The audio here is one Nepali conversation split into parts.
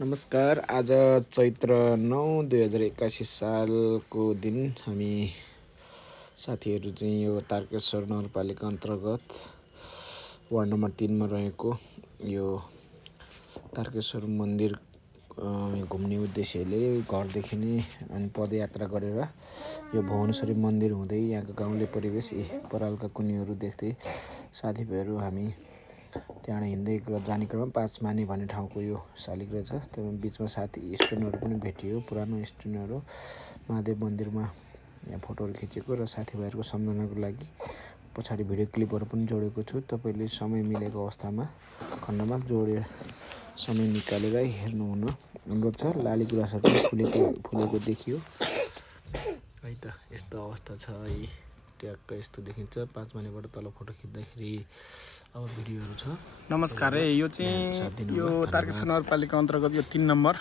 नमस्कार। आज चैत्र 9 2081 सालको दिन हामी साथीहरू चाहिँ यो तारकेश्वर नगरपालिका अन्तर्गत वार्ड नम्बर 3 मा रहेको यो तारकेश्वर मन्दिर घुम्ने उद्देश्यले घरदेखि नै अनि पदयात्रा गरेर यो भुवनेश्वरी मन्दिर हुँदै यहाँको गाउँले परिवेश परालका कुनीहरू देख्दै साथीभाइहरू हामी त्यहाँ हिँड्दै जाने क्रममा 5 माने भन्ने ठाउँको यो शालिग्राम छ। त्यहाँ बिचमा साथी स्टुडेन्टहरू पनि भेटियो, पुरानो स्टुडेन्टहरू महादेव मन्दिरमा यहाँ फोटोहरू खिचेको र साथीभाइहरूको सम्झनाको लागि पछाडि भिडियो क्लिपहरू पनि जोडेको छु। तपाईँले समय मिलेको अवस्थामा खण्डमा जोडेर समय निकालेर हेर्नु हुन अनुरोध छ। लाली गुराँसहरू पनि फुलेको देखियो है त। यस्तो अवस्था छ है, ट्याक्क यस्तो देखिन्छ। 5 मानेबाट तल फोटो खिच्दाखेरि अब भिडियोहरू छ। नमस्कार है, यो चाहिँ यो तारकेश्वर नगरपालिका अन्तर्गत यो 3 नम्बर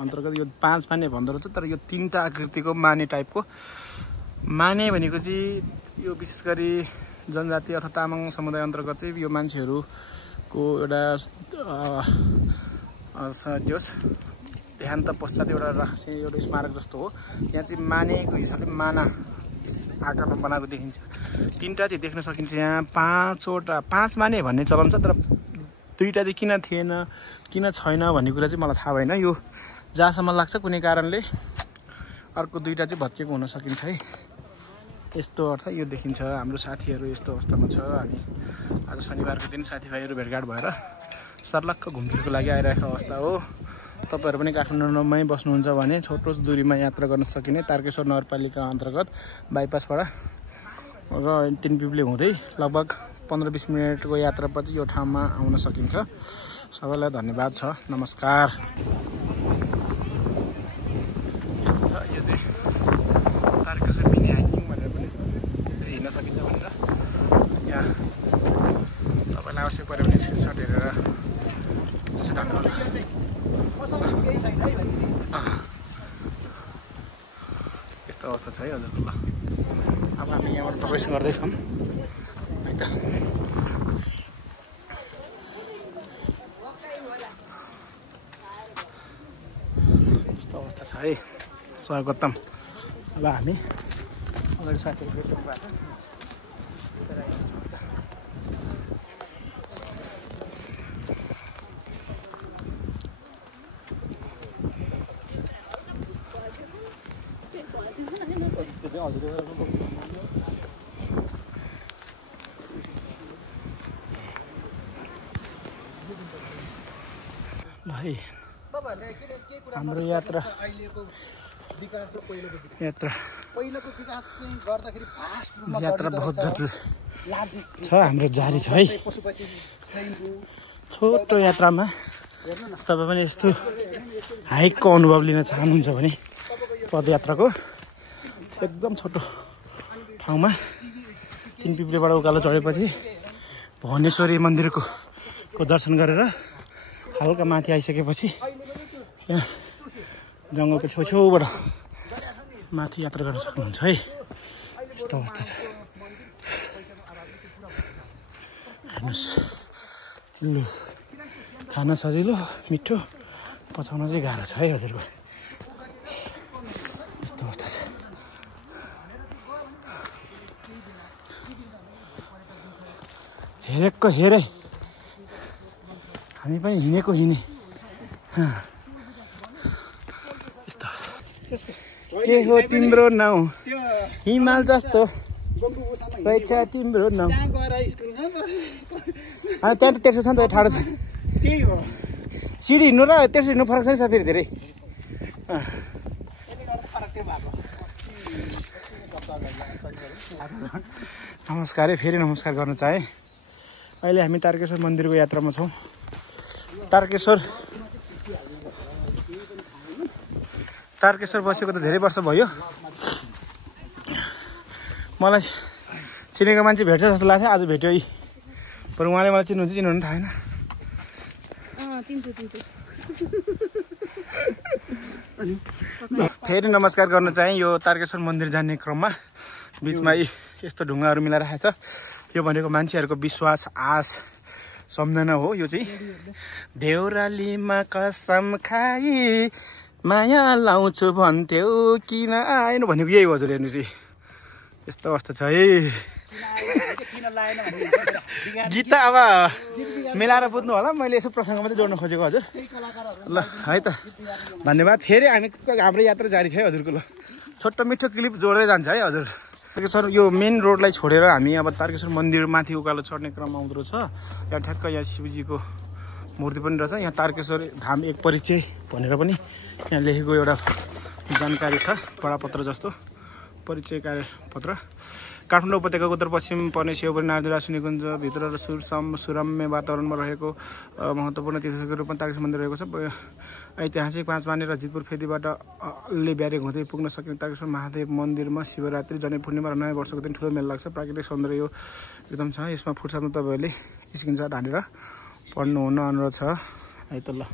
अन्तर्गत यो 5 माने भन्दो रहेछ, तर यो 3टा आकृतिको माने टाइपको माने भनेको चाहिँ यो विशेष गरी जनजाति अथवा तामाङ समुदाय अन्तर्गत चाहिँ यो मान्छेहरूको एउटा देहान्त पश्चात एउटा राख्ने एउटा स्मारक जस्तो हो। यहाँ चाहिँ मानेको हिसाबले माना आकारमा बनाएको देखिन्छ। 3टा चाहिँ देख्न सकिन्छ। यहाँ 5 माने भन्ने चलन छ, तर 2टा चाहिँ किन थिएन किन छैन भन्ने कुरा चाहिँ मलाई थाहा भएन। यो जहाँसम्म लाग्छ कुनै कारणले अर्को 2टा चाहिँ भत्केको हुन सकिन्छ है। यस्तो अर्थ यो देखिन्छ। हाम्रो साथीहरू यस्तो अवस्थामा छ। हामी आज शनिबारको दिन साथीभाइहरू भेटघाट भएर सर्लक्क घुमफिरको लागि आइरहेको अवस्था हो। तपाईँहरू पनि काठमाडौँमै बस्नुहुन्छ भने छोटो दूरीमा यात्रा गर्न सकिने तारकेश्वर नगरपालिका अन्तर्गत बाइपासबाट र 3 पिप्ले हुँदै लगभग 15-20 मिनटको यात्रापछि यो ठाउँमा आउन सकिन्छ। सबैलाई धन्यवाद छ। नमस्कार। यस्तो छ। यो चाहिँ तारकेश्वर मिनी हाइकिङ भनेर पनि यसरी हिँड्न सकिन्छ भनेर यहाँ तपाईँलाई आवश्यक पऱ्यो भने स्क्रिनसट हेरेर त्यसै धन्यवाद। यस्तो अवस्था छ है हजुर। ल अब हामी यहाँबाट प्रवेश गर्दैछौँ है त। यस्तो अवस्था छ है। स्वागतम। अब हामी अगाडि साथीहरू भेट्नु भएको भाइ हाम्रो यात्रा बहुत जटिल छ। हाम्रो जारी छ है। छोटो यात्रामा तपाईँ पनि यस्तो हाइकको अनुभव लिन चाहनुहुन्छ भने पदयात्राको एकदम छोटो ठाउँमा 3 पिप्लेबाट उकालो चढेपछि भुवनेश्वरी मन्दिरको दर्शन गरेर हल्का माथि आइसकेपछि यहाँ जङ्गलको छेउछेउबाट माथि यात्रा गर्न सक्नुहुन्छ है। यस्तो अवस्था छ। हेर्नुहोस्, चिल्लो खान सजिलो, मिठो, पचाउन चाहिँ गाह्रो छ है हजुरको। यस्तो अवस्था छ। हेरेको हेरे हामी पनि हिँडेको हिँडे। यस्तो के हो तिम्रो नाउँ, हिमाल जस्तो रहेछ तिम्रो नाउँ। त्यहाँ त टेक्सो छ नि त, ठाडो छ। त्यही हो, सिडी हिँड्नु र टेक्सो हिँड्नु फरक छ नि फेरि धेरै। नमस्कार है, फेरि नमस्कार गर्न चाहे। अहिले हामी तारकेश्वर मन्दिरको यात्रामा छौँ। तारकेश्वर बसेको त धेरै वर्ष भयो। मलाई चिनेको मान्छे भेट्छ जस्तो लाग्थ्यो, आज भेट्यो है। पर उहाँले मलाई चिन्नुहुन्छ चिन्नुहुन्न थाहा छैन। फेरि नमस्कार गर्न चाहे। यो तारकेश्वर मन्दिर जाने क्रममा बिचमा यस्तो ढुङ्गाहरू मिलाइरहेको छ। यो भनेको मान्छेहरूको विश्वास, आश, सम्झना हो यो चाहिँ। देउरालीमा कसम खाई माया लाउँछु भन्थ्यौ किन आएन भनेको यही हो हजुर। हेर्नुहोस् है यस्तो अवस्था छ है। गीत त अब मिलाएर बुझ्नु होला, मैले यसो प्रसङ्ग मात्रै जोड्न खोजेको हजुर। ल है त धन्यवाद। फेरि हाम्रो यात्रा जारी छ है हजुरको। ल छोटो मिठो क्लिप जोडेर जान्छ है हजुर। तारकेश्वर यो मेन रोडलाई छोडेर हामी अब तारकेश्वर मन्दिर माथि उकालो चढ्ने क्रम आउँदो रहेछ। यहाँ ठ्याक्क यहाँ शिवजीको मूर्ति पनि रहेछ। यहाँ तारकेश्वर धाम एक परिचय भनेर पनि यहाँ लेखेको एउटा जानकारी छ, बडापत्र जस्तो परिचय कार्यपत्र। काठमाडौँ उपत्यकाको उत्तरपश्चिम पर्ने शिवपुरी नारदुला निकुञ्ज भित्र र सुरम्य वातावरणमा रहेको महत्त्वपूर्ण तीर्थको रूपमा तारकेश्वर मन्दिर रहेको छ। ऐतिहासिक 5 माने र जितपुर फेदीबाट ब्यारेक हुँदै पुग्न सकिने तारकेश्वर महादेव मन्दिरमा शिवरात्रि, जनै पूर्णिमा र नयाँ वर्षको दिन ठुलो मेला लाग्छ। प्राकृतिक सौन्दर्य यो एकदम छ। यसमा फुर्सदमा तपाईँहरूले स्क्रिनसट हालेर पढ्नु हुन अनुरोध छ है त। ल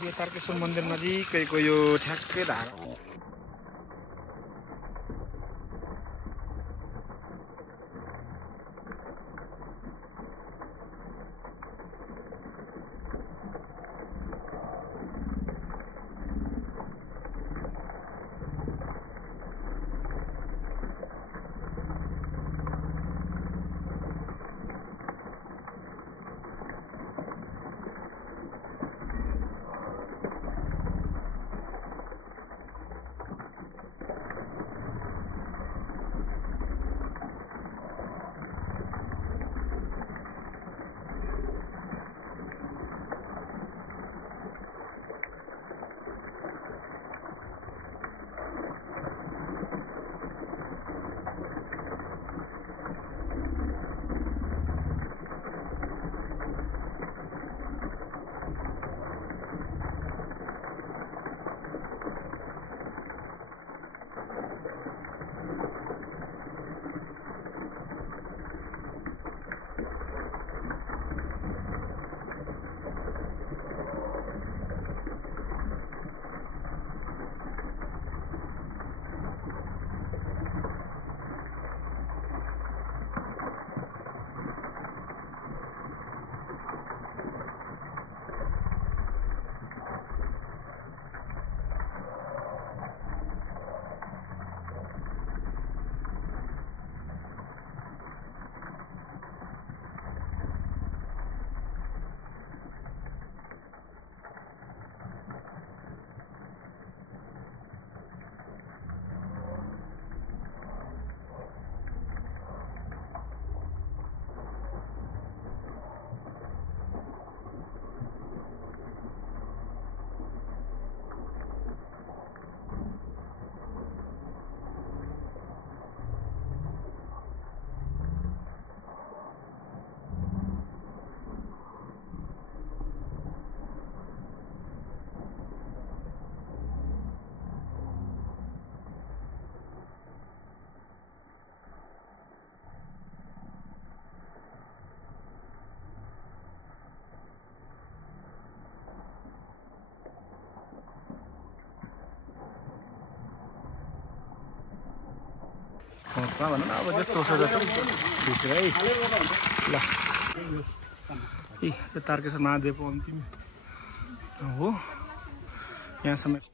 यो तारकेश्वर मन्दिर नजिकैको यो ठ्याक्कै धारा हो। खोजमा भन न अब जस्तो छ जस्तो भित्र है ल यो तारकेश्वर महादेवको अन्तिम हो यहाँसम्म है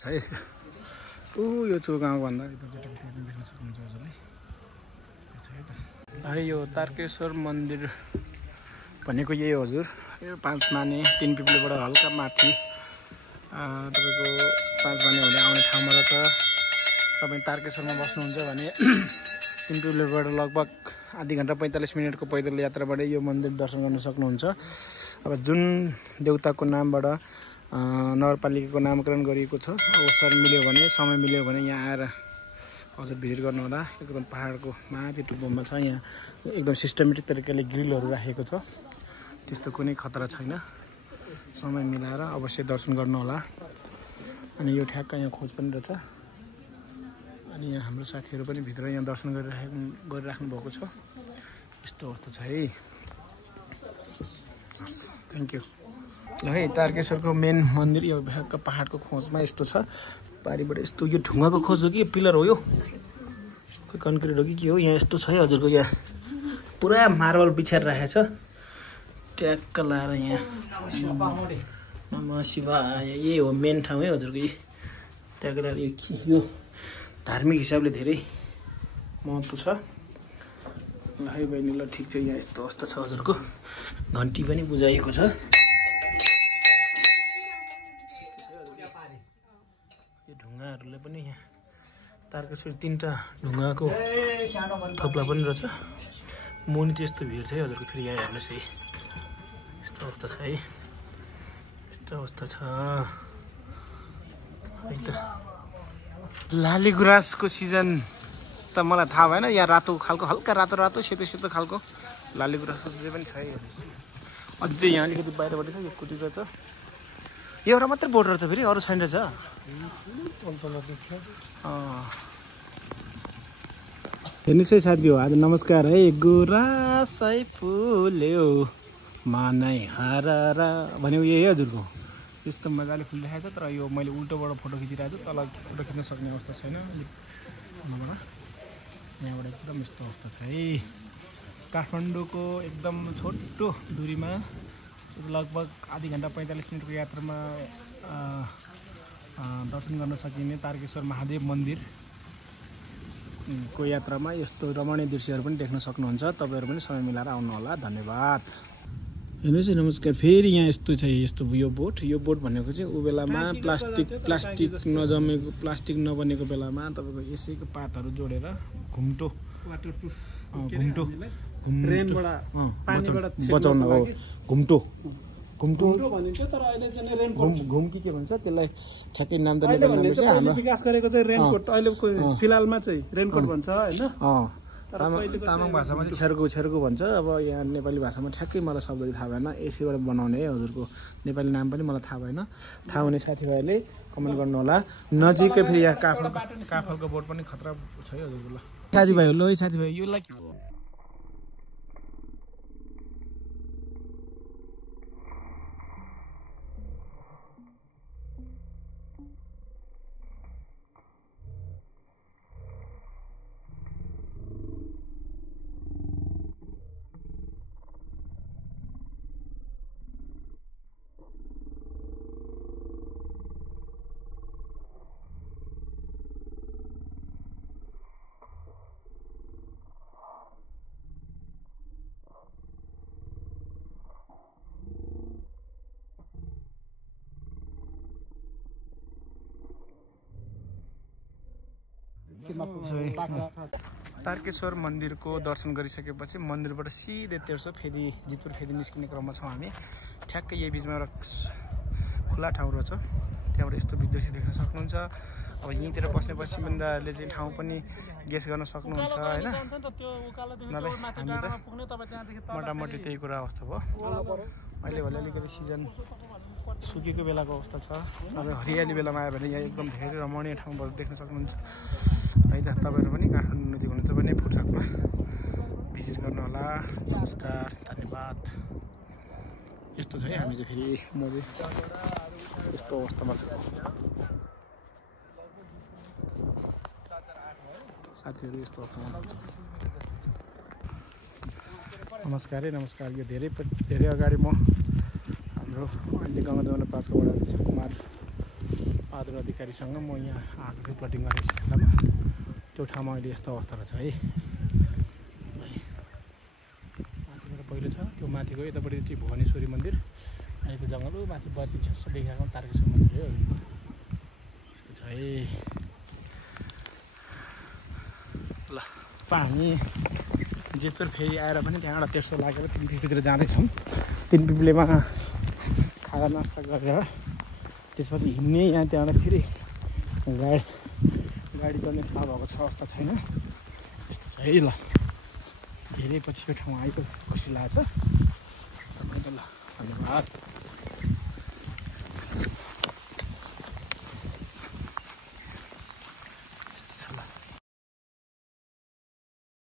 यो गाउँ भन्दा देख्न सक्नुहुन्छ हजुरले है यो तारकेश्वर मन्दिर भनेको यही हो हजुर यो 5 माने 3 पिप्लेबाट हल्का माथि तपाईको 5 माने हुँदै आउने ठाउँमा रहेछ तपाई तारकेश्वरमा बस्नुहुन्छ भने 3 पिप्लेबाट लगभग आधी घण्टा 45 मिनेटको पैदल यात्राबाट यो मन्दिर दर्शन गर्न सक्नुहुन्छ अब जुन देवताको नामबाट नगरपालिकाको नामकरण गरिएको छ अवसर मिल्यो भने समय मिल्यो भने यहाँ आएर हजुर भिजिट गर्नु होला एकदम पहाडको माथि टुप्पोमा छ यहाँ एकदम सिस्टमेटिक तरिकाले ग्रिलहरु राखेको छ त्यस्तो कुनै खतरा छैन समय मिलाएर अवश्य दर्शन गर्नु होला अनि यो ठ्याक्क यहाँ खोज पनि रहेछ अनि यहाँ हाम्रो साथीहरु पनि भित्र यहाँ दर्शन गरिराख्नु भएको छ यस्तो अवस्था छ है थ्यांक यू ल है तारकेश्वरको मेन मन्दिर यो भ्याक्क पहाडको खोजमा यस्तो छ पारिबाट यस्तो यो ढुङ्गाको खोज हो कि पिलर हो यो कन्क्रिट हो कि के हो यहाँ यस्तो छ है हजुरको यहाँ पुरा मार्बल बिछाएर राखेको छ ट्याक्क लाएर यहाँ नमः शिवाय यही हो मेन ठाउँ है हजुरको। ट्याक्क लाएर यो धार्मिक हिसाबले धेरै महत्त्व छ। ल है बहिनी, ल ठिक छ। यहाँ यस्तो अवस्था छ हजुरको। घन्टी पनि बुझाइएको छ। यो ढुङ्गाहरूलाई पनि यहाँ तारकेश्वर 3टा ढुङ्गाको थोप्ला पनि रहेछ। मुनि चाहिँ यस्तो भिड छ है हजुरको। फेरि यहाँ हेर्नुहोस् है, यस्तो अवस्था छ है, यस्तो अवस्था छ है त। लाली गुराँसको सिजन त मलाई थाहा भएन। यहाँ रातो खालको, हल्का रातो रातो सेतो सेतो खालको लाली गुराँसको चाहिँ पनि छ है। अझै यहाँ अलिकति बाहिरबाट छ, यो कुटी रहेछ। यो एउटा मात्रै बोर्ड रहेछ, फेरि अरू छैन रहेछ। हेर्नुहोस् है साथी हो, आज नमस्कार है। गुराँसै फुल्यो मानै हरारा भन्यो यही है हजुरको। यस्तो मजाले फुलिरहेको छ। तर यो मैले उल्टोबाट फोटो खिचिरहेको छु, तल फोटो खिच्न सक्ने अवस्था छैन। यहाँबाट एकदम यस्तो अवस्था छ है। काठमाडौँको एकदम छोटो दूरीमा लगभग आधी घन्टा 45 मिनटको यात्रामा दर्शन गर्न सकिने तारकेश्वर महादेव मन्दिरको यात्रामा यस्तो रमणीय दृश्यहरू पनि देख्न सक्नुहुन्छ। तपाईँहरू पनि समय मिलाएर आउनुहोला। धन्यवाद। हेर्नुहोस् है, नमस्कार। फेरि यहाँ यस्तो छ, यस्तो यो बोट भनेको चाहिँ ऊ बेलामा प्लास्टिक नजमेको, प्लास्टिक नबनेको बेलामा तपाईँको यसैको पातहरू जोडेर घुम्टो बचाउन हो। घुम्टो भनिन्छ, तर अहिले चाहिँ रेनकोट घुम्की के भन्छ त्यसलाई, ठ्याक्कै नाम त हाम्रो विकास गरेको चाहिँ रेनकोट। अहिलेको फिलहालमा चाहिँ रेनकोट भन्छ होइन। तामाङ भाषामा चाहिँ छेर्को भन्छ। अब यहाँ नेपाली भाषामा ठ्याक्कै मलाई शब्द थाहा भएन। यसैबाट बनाउने है हजुरको। नेपाली नाम पनि मलाई थाहा भएन। थाहा हुने साथीभाइले कमेन्ट गर्नु होला। नजिकै फेरि यहाँ काफलको बोट पनि खतरा छ है हजुरको। ल साथीभाइ, ल है साथीभाइ, यो लाइक तारकेश्वर मन्दिरको दर्शन गरिसकेपछि मन्दिरबाट सिधै तेर्सो फेरि जितपुर फेरि निस्किने क्रममा छौँ हामी। ठ्याक्कै यही बिचमा एउटा खुला ठाउँ रहेछ, त्यहाँबाट यस्तो दृश्य देख्न सक्नुहुन्छ। अब यहीँतिर बस्ने पश्चिमेन्दाहरूले चाहिँ ठाउँ पनि गेस गर्न सक्नुहुन्छ होइन। नभए हामी त मोटामोटी त्यही कुरा अवस्था भयो। अहिले भोलि अलिकति सिजन सुकेको बेलाको अवस्था छ। अब हरियाली बेलामा आयो भने यहाँ एकदम धेरै रमणीय ठाउँहरू देख्न सक्नुहुन्छ है त। तपाईँहरू पनि काठमाडौँ नजिक हुनुहुन्छ भने फुर्सदमा भिजिट गर्नुहोला। नमस्कार, धन्यवाद। यस्तो छ है। हामी चाहिँ फेरि म चाहिँ यस्तो अवस्थामा छु। साथीहरू यस्तो अवस्थामा नमस्कार है, नमस्कार। यो धेरै अगाडि म हाम्रो अहिले गङ्गाजमुना 5 को वडा अध्यक्ष कुमार बहादुर अधिकारीसँग म यहाँ आएको रिपोर्टिङ गरेको बेलामा त्यो ठाउँमा अहिले यस्तो अवस्था रहेछ है। माथिबाट पहिलो छ, त्यो माथिको यतापट्टि चाहिँ भुवनेश्वरी मन्दिर, अहिलेको जङ्गल हो। माथि बत्ती छस्स देखाएको तारकेश्वर मन्दिर हो। यस्तो छ है। ल हामी जितपुर फेरि आएर पनि त्यहाँबाट तेर्सो लागेर 3 पिपलीतिर जाँदैछौँ। 3 पिपलीमा खाजा नास्ता गरेर त्यसपछि हिँड्ने। यहाँ त्यहाँबाट फेरि गाडी चल्ने थाहा भएको छ अवस्था छैन। यस्तो छ है। ल धेरै पछिको ठाउँ आएको खुसी लाग्छ। ल धन्यवाद।